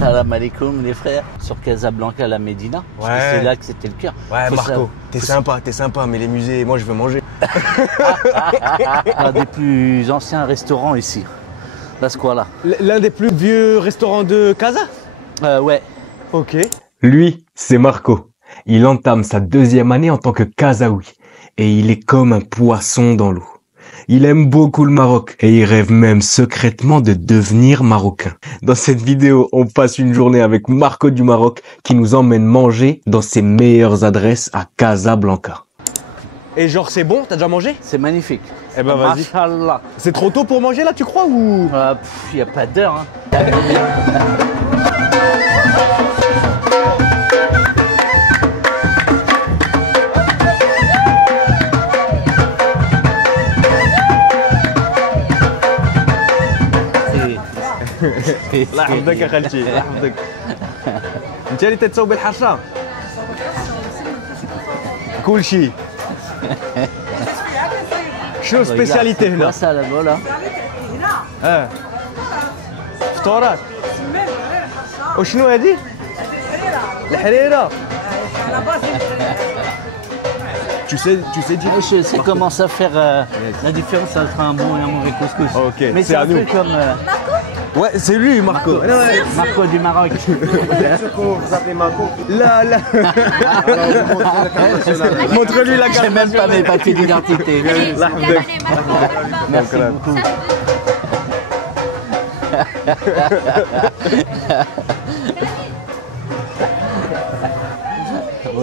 Salam alaikum les frères. Sur Casablanca, la Médina. Parce que c'est là que c'était le cœur. Ouais, Marco, t'es sympa, mais les musées, moi je veux manger. Un des plus anciens restaurants ici. La Squala. L'un des plus vieux restaurants de Casa? Ouais. Ok. Lui, c'est Marco. Il entame sa 2e année en tant que Kazaoui. Et il est comme un poisson dans l'eau. Il aime beaucoup le Maroc et il rêve même secrètement de devenir marocain. Dans cette vidéo, on passe une journée avec Marco du Maroc qui nous emmène manger dans ses meilleures adresses à Casablanca. Et genre c'est bon? T'as déjà mangé? C'est magnifique. Eh ben vas-y. Machallah. C'est trop tôt pour manger là, tu crois ou? Il n'y a pas d'heure. Hein. الله يحفظك يا خالتي الله يحفظك. انت اللي تتصوب الحرشه كل شيء. شنو سبيسياليتي هنا؟ Ça voilà. اه فطورات. وشنو هذه؟ الحريره. Tu sais dire. Je sais comment ça faire la différence entre un bon et un mauvais couscous. Ok, mais c'est à un peu nous. comme Ouais, c'est lui Marco. Marco du Maroc. Comment vous appelez Marco? Là. Montre-lui la carte. J'ai même pas mes papiers d'identité. Merci beaucoup.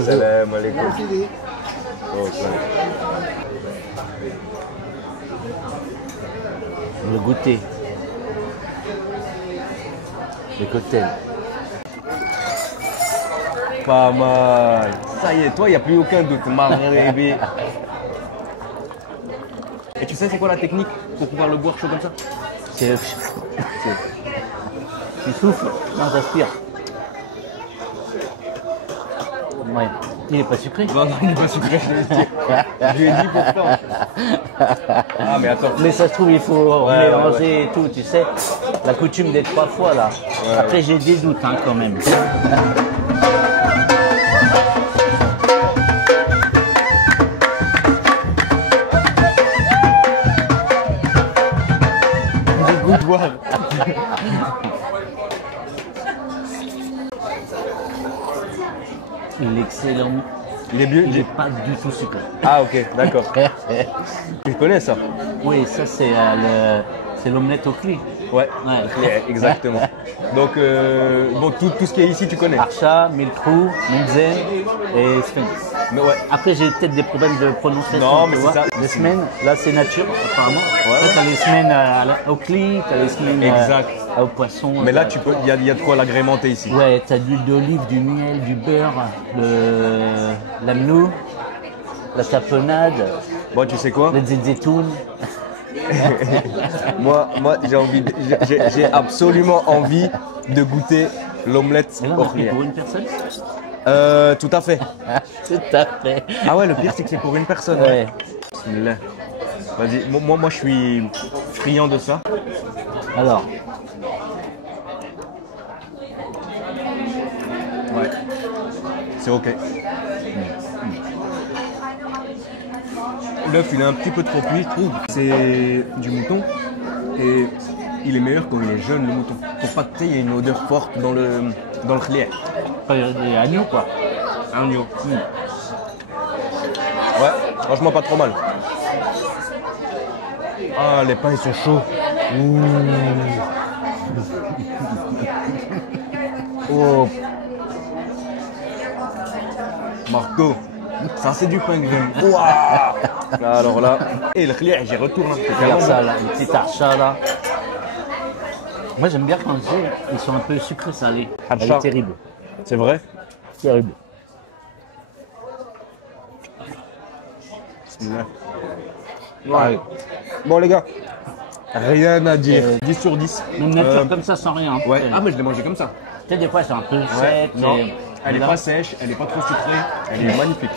Salam alaikum. Le goûter. Les cocktails. Pas mal. Ça y est, toi, il n'y a plus aucun doute. Maghrébi. Et tu sais, c'est quoi la technique pour pouvoir le boire chaud comme ça? Tu souffles, non, t'aspires. Ouais. Il n'est pas sucré. Non, il n'est pas sucré. Je lui ai dit pourtant. Ah, mais attends. Mais ça se trouve, il faut mélanger et tout, tu sais. La coutume des 3 fois, là. Ouais, Après, j'ai des doutes, hein, quand même. J'ai goût de boire. Il est excellent. Il est bien. Il n'est pas du tout sucré. Ah, ok, d'accord. Tu connais ça? Oui, ça, c'est l'omelette au clé. Ouais, Ouais. exactement. Donc, bon, tout ce qui est ici, tu connais. Archa, Milkrou, Munzen et Sphinx. Mais ouais. Après, j'ai peut-être des problèmes de prononciation. Non, mais tu c'est vois. ça. Les semaines, là, c'est nature, apparemment. Ouais. Après, t'as les semaines au cli, t'as les semaines Exact. au poisson. Mais là, il y a de quoi l'agrémenter ici. Ouais, t'as de l'huile d'olive, du miel, du beurre, l'amnou, la tapenade, Bon, tu sais quoi? le zizitoun. Moi, j'ai absolument envie de goûter l'omelette Et là, au on a pris khlier. pour une personne. Tout à fait. Tout à fait. Ah ouais, le pire, c'est que c'est pour une personne. Ouais. Bismillah. Vas-y, moi, je suis friand de ça. Alors, Ouais. C'est ok. L'œuf, il est un petit peu trop cuit, je trouve. C'est du mouton et il est meilleur quand il est jeune, le mouton. Faut pas que tu sais, il y ait une odeur forte dans le khlier. des agneaux, quoi. Agneau. Ouais, franchement, pas trop mal. Ah, les pains, ils sont chauds. Ouh. Oh. Marco, ça c'est du pain que j'aime. Ouah. Alors là, et le khlier, j'y retourne. Regarde ça, là, une petite archa, là. Moi, j'aime bien quand ils sont un peu sucrés salés. Elle Archa. est terrible. C'est vrai? Terrible. Bismillah. Ouais. Bon les gars, rien à dire. 10 sur 10. Une nature comme ça, sans rien. Ouais. Ah mais je l'ai mangé comme ça. Tu sais, des fois, c'est un peu Ouais. sec. Non. et- Elle est là, pas sèche, elle est pas trop sucrée, elle est magnifique.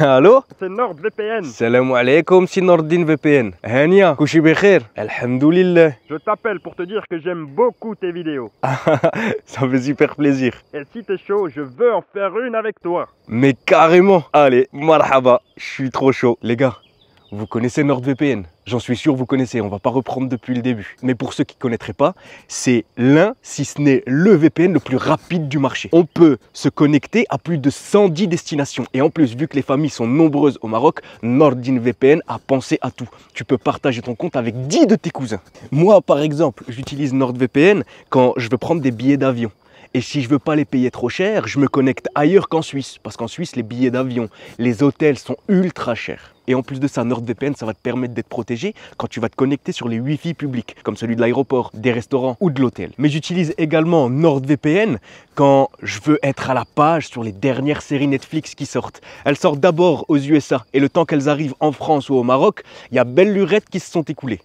الو C'est NordVPN. السلام عليكم سي نور الدين في بي ان هانيه كلشي بخير الحمد لله Je t'appelle pour te dire que j'aime beaucoup tes vidéos. ça fait super plaisir Et si t'es chaud, je veux en faire une avec toi. mais carrément allez marhaba je suis trop chaud les gars. Vous connaissez NordVPN? J'en suis sûr vous connaissez, on va pas reprendre depuis le début. Mais pour ceux qui ne connaîtraient pas, c'est l'un, si ce n'est le VPN le plus rapide du marché. On peut se connecter à plus de 110 destinations. Et en plus, vu que les familles sont nombreuses au Maroc, NordVPN a pensé à tout. Tu peux partager ton compte avec 10 de tes cousins. Moi, par exemple, j'utilise NordVPN quand je veux prendre des billets d'avion. Et si je veux pas les payer trop cher, je me connecte ailleurs qu'en Suisse. Parce qu'en Suisse, les billets d'avion, les hôtels sont ultra chers. Et en plus de ça, NordVPN, ça va te permettre d'être protégé quand tu vas te connecter sur les Wi-Fi publics, comme celui de l'aéroport, des restaurants ou de l'hôtel. Mais j'utilise également NordVPN quand je veux être à la page sur les dernières séries Netflix qui sortent. Elles sortent d'abord aux USA. Et le temps qu'elles arrivent en France ou au Maroc, il y a belle lurette qui se sont écoulées.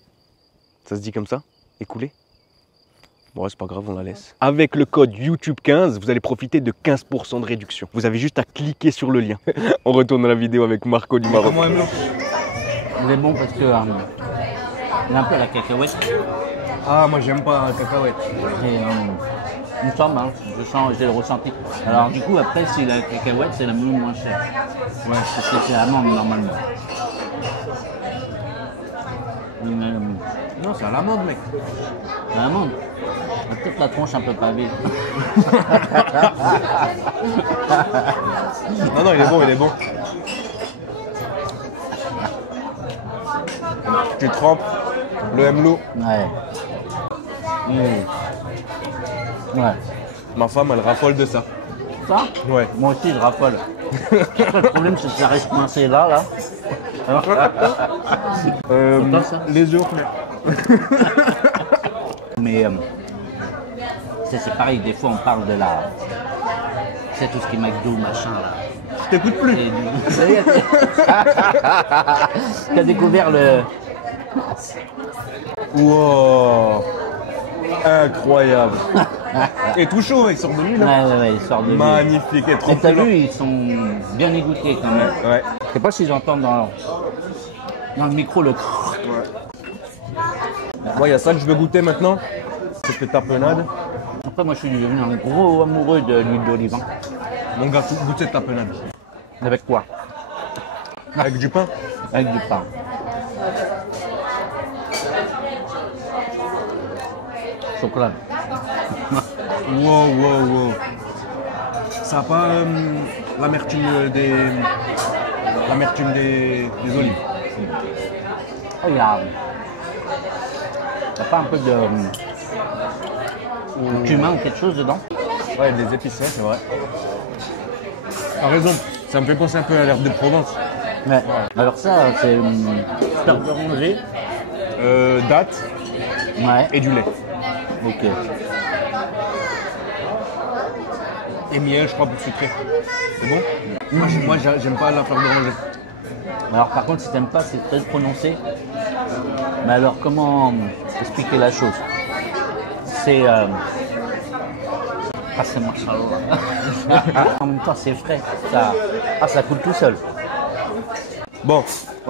Ça se dit comme ça? Écoulées? Bon, c'est pas grave, on la laisse. Avec le code YouTube15, vous allez profiter de 15% de réduction. Vous avez juste à cliquer sur le lien. On retourne à la vidéo avec Marco du Maroc. Il est bon parce que il a un peu la cacahuète. Ah, moi j'aime pas un cacahuète. Et, il me semble, hein, j'ai le ressenti. Alors du coup, après, si la cacahuète, c'est la moins chère. Ouais, parce que c'est l'amande normalement. Non, c'est à l'amande, mec. L'amande. Peut-être la tronche un peu pavée. Non, non, il est bon, il est bon. Tu trempes le M-Lo. Ouais. Ouais. Ma femme, elle raffole de ça. Ça? Ouais. Moi aussi, je raffole. Le problème, c'est que ça reste coincé là. Pas ça. Les autres, Mais c'est pareil, des fois on parle de la. C'est tout ce qui est McDo, machin là. je t'écoute plus. Tu as découvert le. Wow. Incroyable. Et tout chaud, mec, sort de lui là. Ouais, il sort de lui. Magnifique. Et trop Mais t'as fort. vu, ils sont bien égouttés quand même. Ouais. Je sais pas si j'entends dans le micro le. Moi, il y a ça que je veux goûter maintenant. Cette tapenade. Après, moi je suis devenu un gros amoureux de l'huile d'olive. Hein. Mon gars, goûte cette tapenade. Avec quoi? Avec du pain. Avec du pain. Chocolat. Wow. Ça n'a pas l'amertume des olives. Oh, il y a pas un peu de cumin ou quelque chose dedans? Ouais, des épices, ouais, c'est vrai. T'as raison, ça me fait penser un peu à l'herbe de Provence. Ouais. Alors ça, c'est fleur d'oranger. Date Ouais. et du lait. Ok. Et miel, je crois, pour sucrer. C'est bon? Moi, j'aime pas la fleur d'oranger. Alors par contre, si t'aimes pas, c'est très prononcé. Mais alors, comment expliquer la chose? C'est c'est machallah. En même temps, c'est frais. Ça coule tout seul. Bon,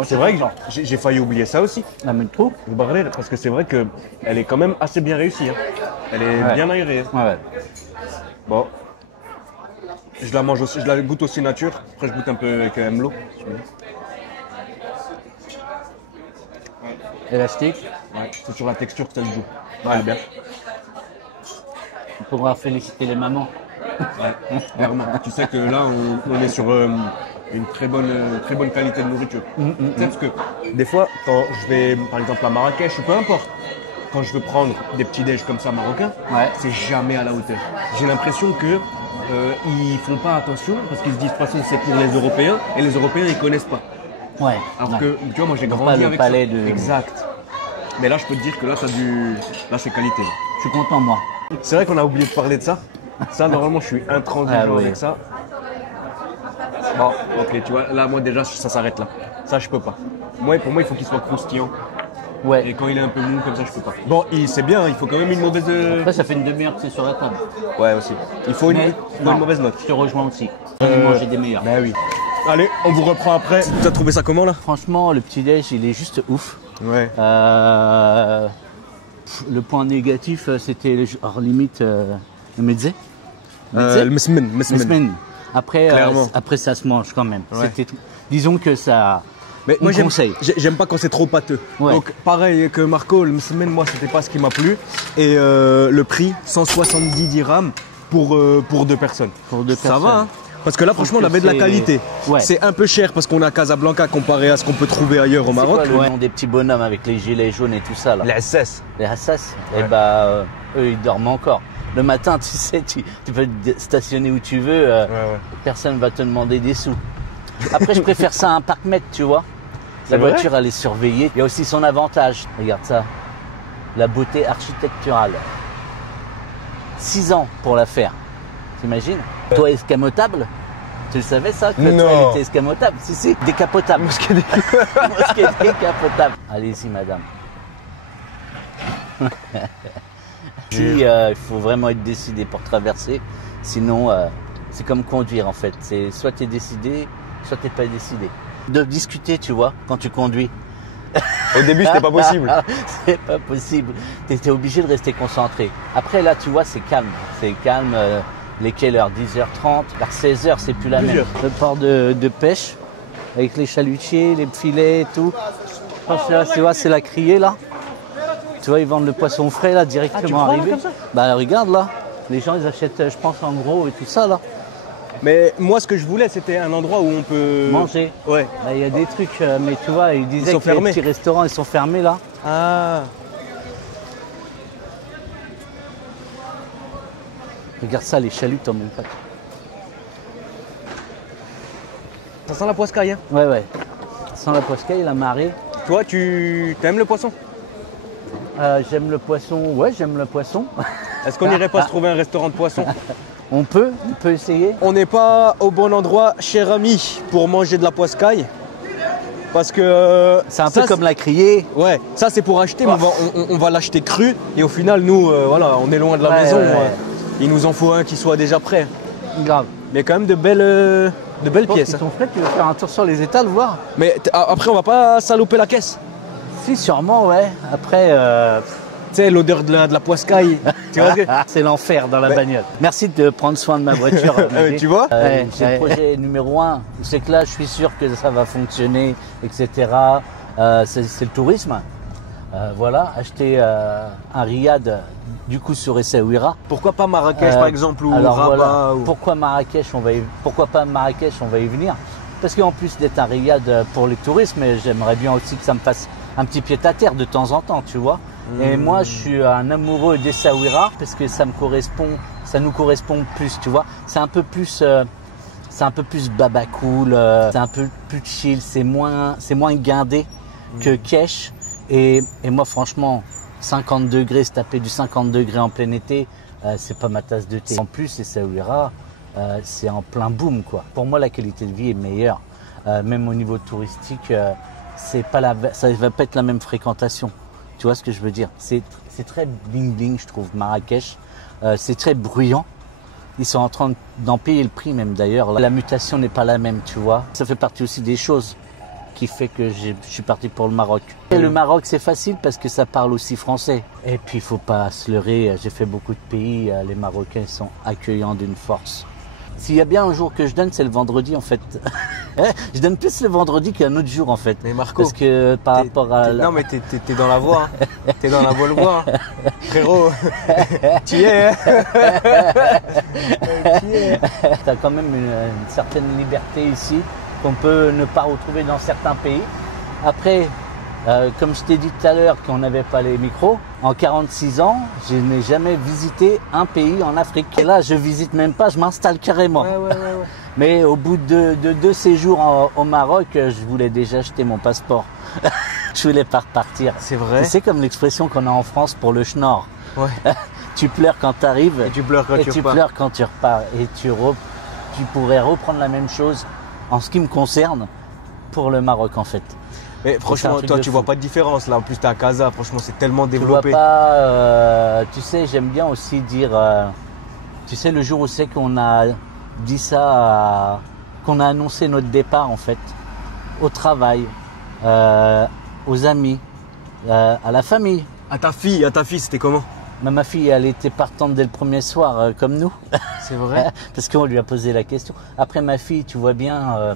c'est vrai que j'ai failli oublier ça aussi. La même trop? Le barrel, parce que c'est vrai qu'elle est quand même assez bien réussie. Hein. Elle est bien aérée. Ouais. Bon. Je la mange aussi, je la goûte aussi nature. Après, je goûte un peu avec un M-Lo. Élastique. Ouais, c'est sur la texture que ça se joue. Ouais, bien. On pourra féliciter les mamans. Ouais, clairement. Tu sais que là, on est sur une très bonne qualité de nourriture. Tu sais, parce que des fois, quand je vais, par exemple, à Marrakech ou peu importe, quand je veux prendre des petits déj comme ça marocains, Ouais. c'est jamais à la hauteur. J'ai l'impression que ils font pas attention parce qu'ils se disent de toute façon c'est pour les Européens et les Européens ils connaissent pas. Ouais. Alors Ouais. que tu vois moi j'ai Ils ont grandi pas le avec palais ça. de- Exact. Mais là je peux te dire que là là c'est qualité. Je suis content, moi. C'est vrai qu'on a oublié de parler de ça. Ça normalement je suis intransigeant Ah oui. avec ça. Bon, ok, tu vois, là moi déjà ça s'arrête là. Ça je peux pas. Pour moi il faut qu'il soit croustillant. Et Ouais. quand il est un peu mou comme ça je peux pas. Bon, c'est bien, il faut quand même une mauvaise. Après, ça fait une demi-heure que c'est sur la table. Ouais aussi. Il faut Mais- une non, mauvaise note. Je te rejoins aussi. J'en ai mangé des meilleurs. Ben oui. Allez, on vous reprend après. Tu as trouvé ça comment là? Franchement, le petit-déj, il est juste ouf. Ouais. Le point négatif, c'était hors limite le mezzé. Le mesmen. Après, Clairement. après, ça se mange quand même. Ouais. C'était tout. Disons que ça. Mais on moi conseille. j'aime pas quand c'est trop pâteux. Ouais. Donc pareil que Marco, le mesmen, moi c'était pas ce qui m'a plu. Et le prix, 170 dirhams pour 2 personnes. Pour 2 Ça personnes. va, hein? Parce que là franchement on avait de la c'est- qualité. Ouais. C'est un peu cher parce qu'on a Casablanca comparé à ce qu'on peut trouver ailleurs au C'est Maroc. quoi le nom des petits bonhommes avec les gilets jaunes et tout ça là? Les SS. Les Hassas, Ouais. eh bah, eux, ils dorment encore. Le matin, tu sais, tu peux te stationner où tu veux, Ouais. personne va te demander des sous. Après, je préfère ça à un parc-mètre, tu vois. La C'est vrai voiture, elle est surveillée. Il y a aussi son avantage. Regarde ça. La beauté architecturale. 6 ans pour la faire. T'imagines? Toi, escamotable? Tu le savais ça? Que Non. toi, elle était escamotable? Si, décapotable. Mosquée décapotable. Allez-y, madame. Si, il faut vraiment être décidé pour traverser, sinon c'est comme conduire en fait. C'est soit tu es décidé, soit tu n'es pas décidé. De discuter, tu vois, quand tu conduis. Au début c'était pas possible. C'est pas possible. Tu étais obligé de rester concentré. Après là, tu vois, c'est calme. C'est calme. Les quelles heures? 10h30, vers 16h, c'est plus la 12 même. heures. Le port de pêche, avec les chalutiers, les filets et tout. Je pense que là, tu vois, c'est la criée là. Tu vois, ils vendent le poisson frais là directement prends, là, arrivé. comme ça Bah regarde là, les gens ils achètent, je pense en gros et tout ça là. Mais moi ce que je voulais c'était un endroit où on peut Manger. Ouais. Là, il y a des trucs, mais tu vois, ils disaient sont que les fermés. petits restaurants ils sont fermés là. Ah. Regarde ça, les chaluts en même pas. Ça sent la poiscaille, hein? Ouais ouais. Sans la poiscaille, la marée. Toi tu aimes le poisson? J'aime le poisson. Ouais, j'aime le poisson. Est-ce qu'on n'irait pas se trouver un restaurant de poisson? On peut essayer. On n'est pas au bon endroit, cher ami, pour manger de la poiscaille. Parce que. C'est un ça, peu comme la criée. Ouais, ça c'est pour acheter, mais on va l'acheter cru. Et au final, nous, voilà, on est loin de la Ouais, maison. ouais. Il nous en faut un qui soit déjà prêt. Grave. Mais quand même de belles pièces. Ils sont frais, tu veux faire un tour sur les étals, voir? Mais après, on va pas saloper la caisse. Si, sûrement, ouais. Après, Tu sais, l'odeur de la poiscaille. Tu vois que- c'est l'enfer dans la bagnole. Merci de prendre soin de ma voiture. Mehdi. Tu vois J'ai le projet numéro 1. C'est que là, je suis sûr que ça va fonctionner, etc. C'est le tourisme. Voilà, acheter un riad du coup sur Essaouira. Pourquoi pas Marrakech, par exemple, ou alors Rabat voilà, ou- pourquoi pas Marrakech, on va y venir. Parce qu'en plus d'être un riad pour les touristes, mais j'aimerais bien aussi que ça me fasse un petit pied à terre de temps en temps, tu vois. Et moi, je suis un amoureux d'Essaouira parce que ça nous correspond plus, tu vois. C'est un peu plus baba cool, c'est un peu plus chill, c'est moins guindé que Kesh. Et moi, franchement, 50 degrés, se taper du 50 degrés en plein été, c'est pas ma tasse de thé. En plus, Essaouira, c'est en plein boom, quoi. Pour moi, la qualité de vie est meilleure. Même au niveau touristique, ça va pas être la même fréquentation. Tu vois ce que je veux dire? C'est très bling bling, je trouve, Marrakech. C'est très bruyant. Ils sont en train d'en payer le prix même d'ailleurs. La mutation n'est pas la même, tu vois. Ça fait partie aussi des choses qui fait que je suis parti pour le Maroc. Et le Maroc, c'est facile parce que ça parle aussi français. Et puis, il faut pas se leurrer. J'ai fait beaucoup de pays. Les Marocains sont accueillants d'une force. S'il y a bien un jour que je donne, c'est le vendredi en fait. Je donne plus le vendredi qu'un autre jour en fait. Mais Marco, parce que par rapport à... Non mais t'es dans la voie, hein. T'es dans la bonne voie, hein. Frérot. Tu y es, hein. Tu as quand même une certaine liberté ici qu'on peut ne pas retrouver dans certains pays. Après, comme je t'ai dit tout à l'heure qu'on n'avait pas les micros, en 46 ans, je n'ai jamais visité un pays en Afrique. Et là, je visite même pas, je m'installe carrément. Ouais. Mais au bout de 2 séjours au Maroc, je voulais déjà acheter mon passeport. Je voulais pas repartir. C'est vrai. C'est comme l'expression qu'on a en France pour le schnorr. Ouais. Tu pleures quand tu arrives Et tu pleures quand et tu tu repars. pleures quand tu repars. Et tu pourrais reprendre la même chose en ce qui me concerne pour le Maroc en fait. Mais C'est un franchement, truc toi de tu fou. vois pas de différence là. En plus t'es à Casa, franchement c'est tellement Tu vois développé. pas, tu sais, j'aime bien aussi dire, tu sais, le jour où c'est qu'on a dit ça, qu'on a annoncé notre départ en fait, au travail, aux amis, à la famille. À ta fille, c'était comment? Mais ma fille, elle était partante dès le premier soir, comme nous. C'est vrai? Parce qu'on lui a posé la question. Après, ma fille, tu vois bien,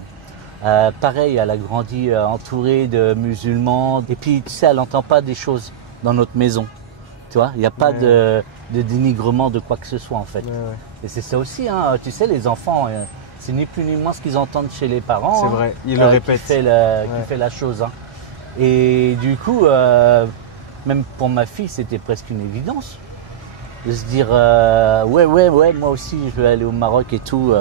pareil, elle a grandi entourée de musulmans. Et puis, tu sais, elle n'entend pas des choses dans notre maison. Tu vois, il n'y a pas de dénigrement de quoi que ce soit, en fait. Ouais. Et c'est ça aussi, hein, tu sais, les enfants, c'est ni plus ni moins ce qu'ils entendent chez les parents. C'est vrai, ils le répètent. Qui fait la chose. Hein. Et du coup, même pour ma fille, c'était presque une évidence de se dire ouais, moi aussi je vais aller au Maroc et tout,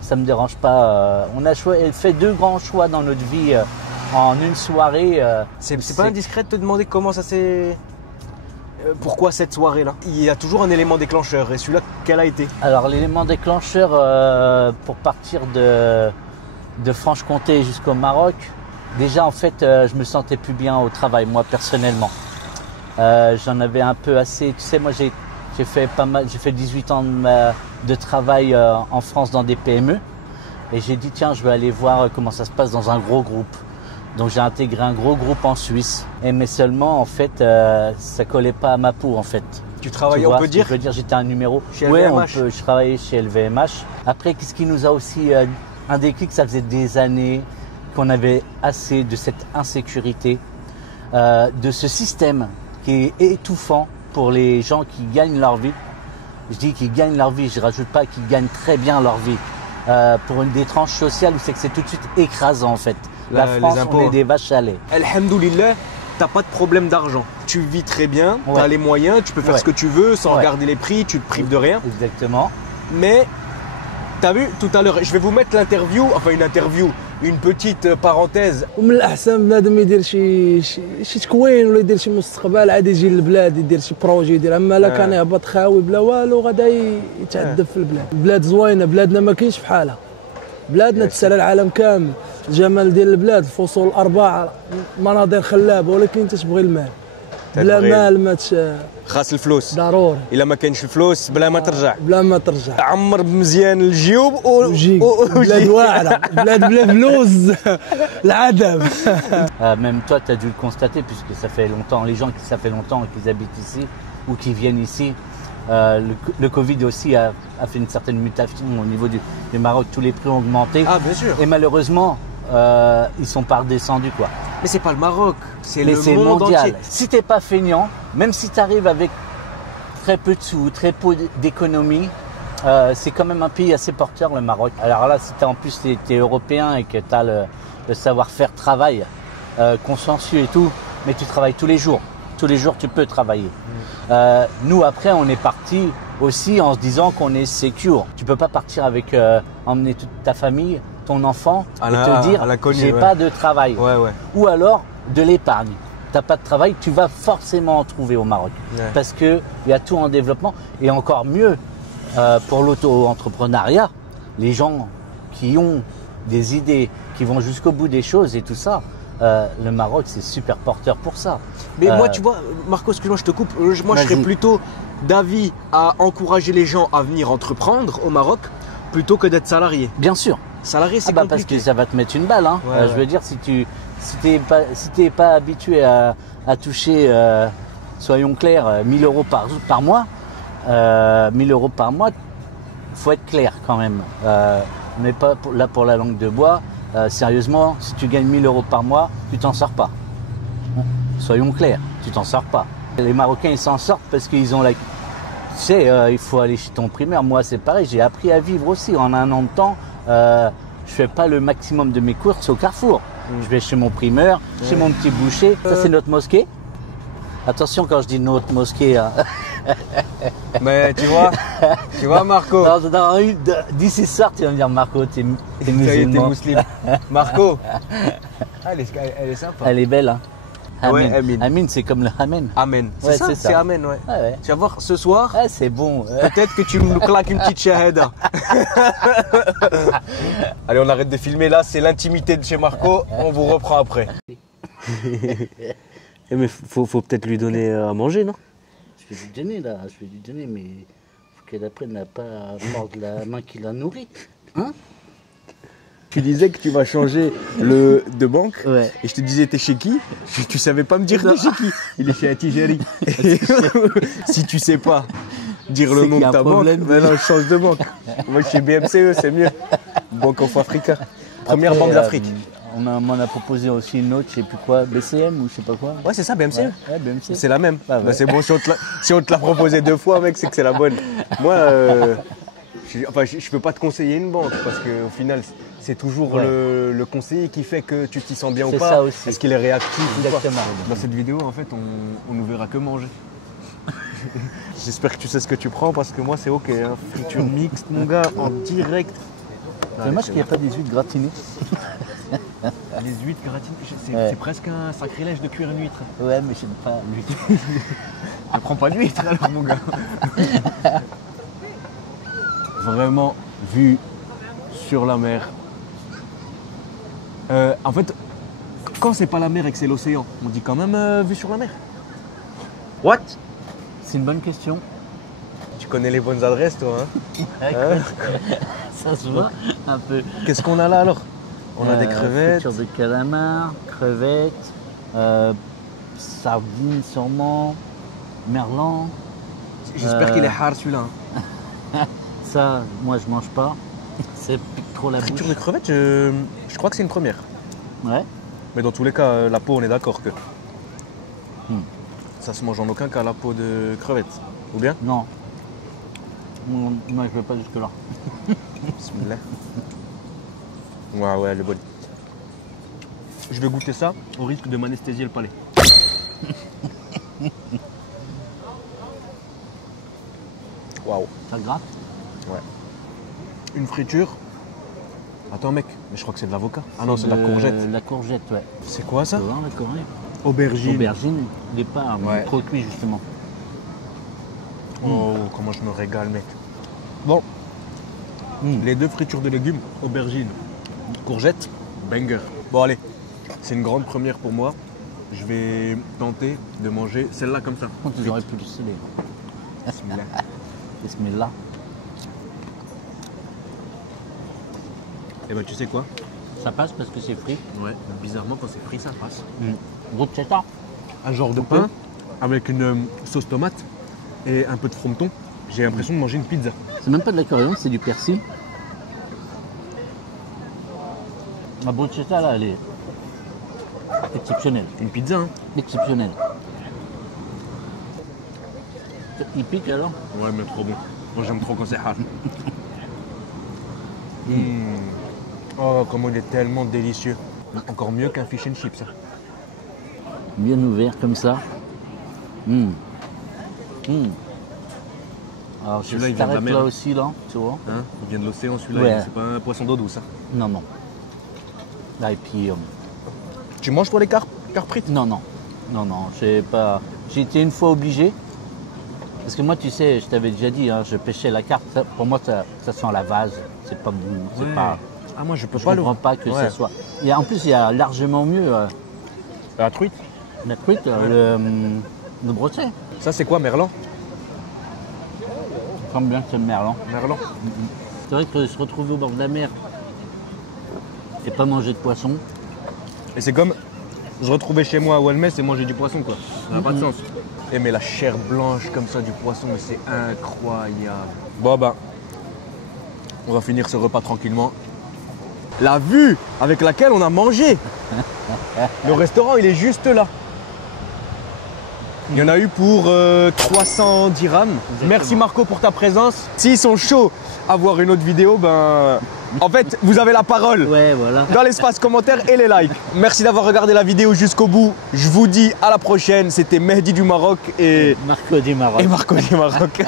ça me dérange pas. On a fait 2 grands choix dans notre vie en une soirée. C'est pas indiscret de te demander comment ça s'est... Pourquoi cette soirée-là? Il y a toujours un élément déclencheur, et celui-là, quel a été? Alors l'élément déclencheur pour partir de Franche-Comté jusqu'au Maroc, déjà en fait je me sentais plus bien au travail, moi personnellement. J'en avais un peu assez, tu sais, moi j'ai fait 18 ans de travail en France dans des PME et j'ai dit tiens je vais aller voir comment ça se passe dans un gros groupe. Donc j'ai intégré un gros groupe en Suisse, mais seulement en fait ça collait pas à ma peau en fait. Tu travaillais, on peut dire? Je veux dire, j'étais un numéro. Chez ouais, LVMH. je travaillais chez LVMH. Après, qu'est-ce qui nous a aussi un déclic, ça faisait des années qu'on avait assez de cette insécurité, de ce système qui est étouffant pour les gens qui gagnent leur vie. Je dis qu'ils gagnent leur vie, je rajoute pas qu'ils gagnent très bien leur vie. Pour des tranches sociales où c'est que c'est tout de suite écrasant en fait. La France, on est des vaches à lait. Alhamdoulilah, t'as pas de problème d'argent. Tu vis très bien, Ouais. t'as les moyens, tu peux faire ce que tu veux sans regarder les prix, tu te prives de rien. Exactement. Mais, t'as vu tout à l'heure, je vais vous mettre l'interview, une petite parenthèse. ومن الاحسن بنادم يدير شي تكوين ولا يدير شي مستقبل عادي يجي للبلاد يدير شي بروجي يدير اما لا كان يهبط خاوي بلا والو غدا يتعذب في البلاد. البلاد زوينه، بلادنا ما كاينش بحالها. بلادنا تسال العالم كامل، الجمال ديال البلاد الفصول الاربعه مناظر خلابه ولكن تتبغي المال. بلا مال ما خاص الفلوس. ضروري. الا ما كانش الفلوس بلا ما ترجع. بلا ما ترجع. عمر بمزيان الجيوب وجيك. بلاد واعره، بلاد بلا فلوس العدم. Même toi, tu as dû le constater puisque ça fait longtemps, les gens qui ça fait longtemps qu'ils habitent ici ou qui viennent ici. Le Covid aussi a fait une certaine mutation au niveau du Maroc. Tous les prix ont augmenté. Ah, bien sûr. Et malheureusement, ils sont pas redescendus quoi. Mais c'est pas le Maroc, c'est Mais le c'est monde mondial. entier. Si t'es pas feignant, même si tu arrives avec très peu de sous, très peu d'économie, c'est quand même un pays assez porteur le Maroc. Alors là, si en plus t'es européen et que tu as le savoir-faire travail, consensueux et tout, mais tu travailles tous les jours. Tous les jours, tu peux travailler. Nous, après, on est parti aussi en se disant qu'on est secure. Tu peux pas partir avec emmener toute ta famille, ton enfant et te dire j'ai pas de travail. Ou alors de l'épargne. T'as pas de travail, tu vas forcément en trouver au Maroc parce que il y a tout en développement et encore mieux pour l'auto-entrepreneuriat. Les gens qui ont des idées, qui vont jusqu'au bout des choses et tout ça. Le Maroc, c'est super porteur pour ça. Mais moi, tu vois, Marco, excuse-moi, je te coupe. Moi, je serais plutôt d'avis à encourager les gens à venir entreprendre au Maroc plutôt que d'être salarié. Bien sûr. Salarié, c'est parce compliqué. que ça va te mettre une balle. Hein. Je veux dire, si t'es pas habitué à toucher, soyons clairs, 1000 euros par mois, 1000 euros par mois, faut être clair quand même. On n'est pas là pour la langue de bois. Sérieusement, si tu gagnes 1000 euros par mois, tu t'en sors pas. Soyons clairs, tu t'en sors pas. Les Marocains, ils s'en sortent parce qu'ils ont la... Tu sais, il faut aller chez ton primaire. Moi, c'est pareil, j'ai appris à vivre aussi. En un an de temps, je fais pas le maximum de mes courses au Carrefour. Je vais chez mon primeur, chez mon petit boucher. Ça, c'est notre mosquée. Attention quand je dis notre mosquée. Hein. Mais tu vois Marco. D'ici ce soir, tu vas me dire Marco, t'es musulman. Marco, elle est sympa. Elle est belle. Hein. Ouais, Amin. Amin, c'est comme le Amen. Amen. Ouais, c'est ça, c'est Amen, ouais. Ouais. Tu vas voir ce soir. Ouais, c'est bon. Peut-être que tu nous claques une petite shahada. Allez, on arrête de filmer là, c'est l'intimité de chez Marco. On vous reprend après. Mais faut peut-être lui donner à manger, non? Je vais lui donner là, mais faut qu'elle apprenne à pas mordre la main qui la nourrit. Hein? tu disais que tu vas changer de banque. Ouais. Et je te disais, t'es chez qui? Tu savais pas me dire t'es chez qui. Il est chez Attigeri. Si tu sais pas dire le C'est nom qu'il y a de ta un banque, problème. maintenant je change de banque. Moi, je suis BMCE, c'est mieux. Banque of Africa. Première Après, banque d'Afrique. On a proposé aussi une autre, je sais plus quoi, BCM ou je sais pas quoi. Ouais, c'est ça, BMCE. Ouais, BMC. C'est la même. Ah ouais. Bah, c'est bon, si on te l'a proposé 2 fois, mec, c'est que c'est la bonne. Moi, je peux pas te conseiller une banque parce qu'au final, c'est toujours Ouais. le conseiller qui fait que tu t'y sens bien ou C'est pas. ça aussi. Est-ce qu'il est réactif ou pas. Exactement. Dans cette vidéo, en fait, on ne verra que manger. J'espère que tu sais ce que tu prends parce que moi, c'est OK. Hein. Friture mixte, mon gars, en direct. C'est dommage qu'il n'y ait pas des huîtres gratinées. Les huîtres gratinées, Ouais. c'est presque un sacrilège de cuire une huître. Ouais, mais je sais pas l'huître. Ne prends pas d'huître alors, mon gars. Vraiment, vue sur la mer. En fait, quand c'est pas la mer et que c'est l'océan, on dit quand même vue sur la mer. What? C'est une bonne question. Tu connais les bonnes adresses, toi, hein? Ça se voit un peu. Qu'est-ce qu'on a là alors? On a des crevettes. Friture de calamar, crevettes, sardines sûrement, merlan. J'espère qu'il est hard celui-là. Hein. Ça, moi je mange pas. Ça pique trop la bouche. Friture de crevettes, je crois que c'est une première. Ouais. Mais dans tous les cas, la peau, on est d'accord que ça se mange en aucun cas la peau de crevette. Ou bien? Non. Moi je vais pas jusque là. Bismillah. Ouais, le bon. Je vais goûter ça au risque de m'anesthésier le palais. Waouh. Ça gratte. Ouais. Une friture. Attends mec, mais je crois que c'est de l'avocat. Ah non, c'est de la courgette. La courgette, ouais. C'est quoi ça? Tu vois, la courgette. Aubergine. Aubergine, départ, Ouais. trop cuit justement. Oh, comment je me régale mec. Bon, les 2 fritures de légumes, aubergine, courgette, banger. Bon allez, c'est une grande première pour moi. Je vais tenter de manger celle-là comme ça. Quand ils auraient pu le sceller. Bismillah. Bismillah. Et ben tu sais quoi? Ça passe parce que c'est frit. Ouais, bizarrement quand c'est frit ça passe. Bruschetta. Un genre de pain avec une sauce tomate et un peu de frometon. J'ai l'impression de manger une pizza. C'est même pas de la coriandre, c'est du persil. La bruschetta là, elle est exceptionnelle. Une pizza hein? Exceptionnelle. Il pique alors? Ouais mais trop bon. Moi j'aime trop quand c'est hard. Oh comment il est tellement délicieux. Encore mieux qu'un fish and chips. Ça. Bien ouvert comme ça. Alors je Celui-là, il vient de la t'arrête mer. là aussi là, tu vois. Hein? Il vient de l'océan celui-là, Ouais. c'est pas un poisson d'eau douce. Hein. Non, non. Là, et puis, Tu manges toi les carpes frites? non, non. Non, non, j'ai pas. J'ai été une fois obligé. Parce que moi, tu sais, je t'avais déjà dit, hein, je pêchais la carpe. Pour moi, ça sent la vase. C'est pas bon. C'est Ouais. pas. Ah moi je peux Je pas comprends pas que Ouais. ça soit. En plus, il y a largement mieux La truite. la truite, le brochet. Ça c'est quoi merlan? Ça semble bien que c'est le merlan. Merlan. C'est vrai que se retrouver au bord de la mer et pas manger de poisson, Et c'est comme je retrouvais chez moi à Walmes et manger du poisson quoi. Ça n'a pas de sens. Et mais la chair blanche comme ça du poisson, mais c'est incroyable. Bon bah, on va finir ce repas tranquillement. La vue avec laquelle on a mangé. Le restaurant il est juste là. Il y en a eu pour 300 dirhams. Merci Marco pour ta présence. S'ils sont chauds à voir une autre vidéo, ben en fait vous avez la parole. ouais, voilà. Dans l'espace commentaire et les likes. Merci d'avoir regardé la vidéo jusqu'au bout. Je vous dis à la prochaine. C'était Mehdi du Maroc et Marco du Maroc. Marco du Maroc.